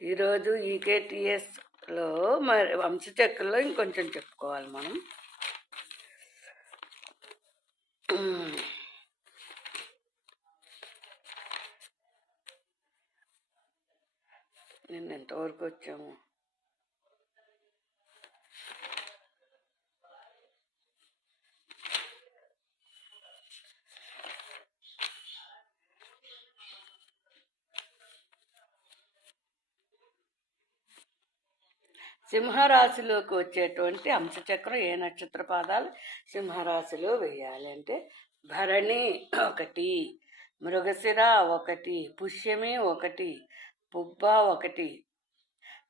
ఈరోజు ఈకేటీఎస్లో మరి వంశచక్రలో ఇంకొంచెం చెప్పుకోవాలి మనం. నిన్న ఎంతవరకు వచ్చాము? సింహరాశిలోకి వచ్చేటువంటి అంశచక్రం ఏ నక్షత్ర పాదాలు సింహరాశిలో వేయాలి అంటే భరణి 1, మృగశిర 1, పుష్యమి 1, పుబ్బ 1,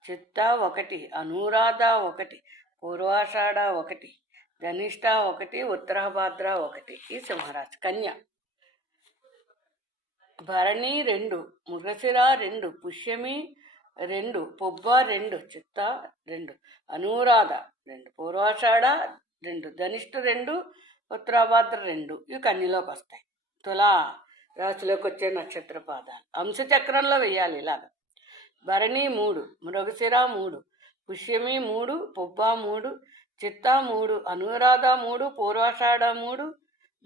చిత్త 1, అనురాధ 1, పూర్వాషాఢ 1, ధనిష్ట 1, ఉత్తరాభాద్ర 1. ఈ సింహరాశి. కన్య భరణి 2, మృగశిర 2, పుష్యమి 2, పుబ్బ 2, చిత్త 2, అనురాధ 2, పూర్వాషాఢ 2, ధనిష్ట 2, ఉత్తరాభాద్ర 2. ఇవి కన్యలోకి వస్తాయి. తులా రాశిలోకి వచ్చే నక్షత్ర పాదాలు అంశచక్రంలో వేయాలి ఇలాగ. భరణి 3, మృగశిర 3, పుష్యమి 3, పుబ్బ 3, చిత్త 3, అనురాధ 3, పూర్వాషాఢ 3,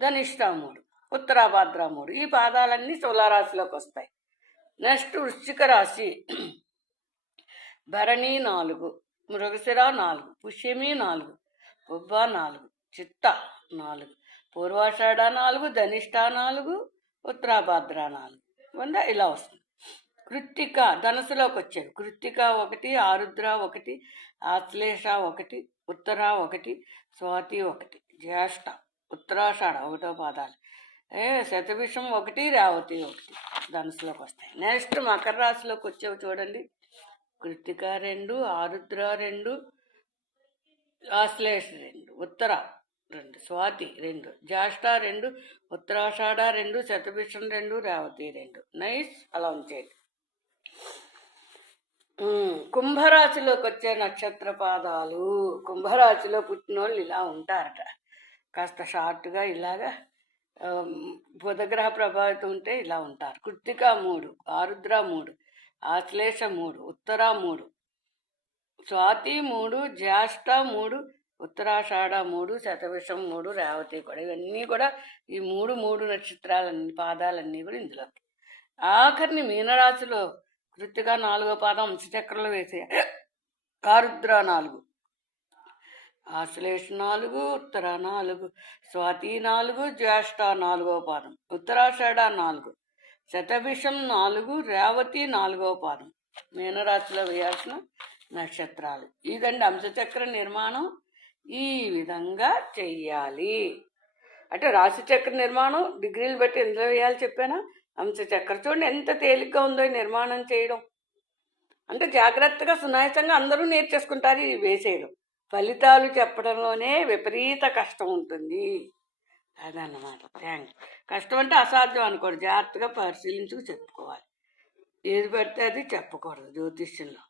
ధనిష్ట 3, ఉత్తరాభాద్ర 3. ఈ పాదాలన్నీ తులారాశిలోకి వస్తాయి. నెక్స్ట్ వృశ్చిక రాశి. భరణి 4, మృగశిర 4, పుష్యమి 4, పుబ్బ 4, చిత్త 4, పూర్వాషాఢ 4, ధనిష్ట 4, ఉత్తరాభాద్ర 4. ఇలా వస్తుంది. కృత్తిక ధనుసులోకి వచ్చేవి. కృత్తిక 1, ఆరుద్ర 1, ఆశ్లేష 1, ఉత్తర 1, స్వాతి 1, జ్యేష్ఠ, ఉత్తరాషాఢ 1వ పాదాలు, శతభిషం 1, రేవతి 1 ధనుసులోకి వస్తాయి. నెక్స్ట్ మకర రాశిలోకి వచ్చేవి చూడండి. కృత్తిక 2, ఆరుద్ర 2, ఆశ్లేష 2, ఉత్తర 2, స్వాతి 2, జ్యేష్ఠ 2, ఉత్తరాషాఢ 2, శతభిషం 2, రేవతి 2. నైస్. అలా ఉంచేది. కుంభరాశిలోకి వచ్చే నక్షత్ర పాదాలు. కుంభరాశిలో పుట్టిన వాళ్ళు ఇలా ఉంటారట. కాస్త షార్ట్గా ఇలాగా బుధగ్రహ ప్రభావితం ఉంటే ఇలా ఉంటారు. కృత్తిక 3, ఆరుద్ర 3, ఆశ్లేష 3, ఉత్తర 3, స్వాతి 3, జ్యేష్ఠ 3, ఉత్తరాషాఢ 3, శతభిషం 3, రేవతి కూడా. ఇవన్నీ కూడా ఈ 3 నక్షత్రాలన్నీ పాదాలన్నీ కూడా ఇందులోకి. ఆఖరిని మీనరాశిలో కృత్తిక 4వ పాదం అంశచక్రంలో వేసే ఆరుద్ర 4, ఆశ్లేష 4, ఉత్తర 4, స్వాతి 4, జ్యేష్ఠ 4వ పాదం, ఉత్తరాషాఢ 4, శతభిషం 4, రేవతి 4వ పాదం మీనరాశిలో వేయాల్సిన నక్షత్రాలు. ఇదండి అంశచక్ర నిర్మాణం. ఈ విధంగా చెయ్యాలి. అంటే రాశిచక్ర నిర్మాణం డిగ్రీలు బట్టి ఎందులో వేయాలి చెప్పానా? అంశచక్ర. చూడండి ఎంత తేలిగ్గా ఉందో నిర్మాణం చేయడం. అంటే జాగ్రత్తగా సునాయాసంగా అందరూ నేర్చేసుకుంటారు ఈ వేసేయడం. ఫలితాలు చెప్పడంలోనే విపరీత కష్టం ఉంటుంది. అదన్నమాట. కష్టం అంటే అసాధ్యం అనుకోరు. జాగ్రత్తగా పరిశీలించుకు చెప్పుకోవాలి. ఏది పడితే అది చెప్పకూడదు జ్యోతిష్యంలో.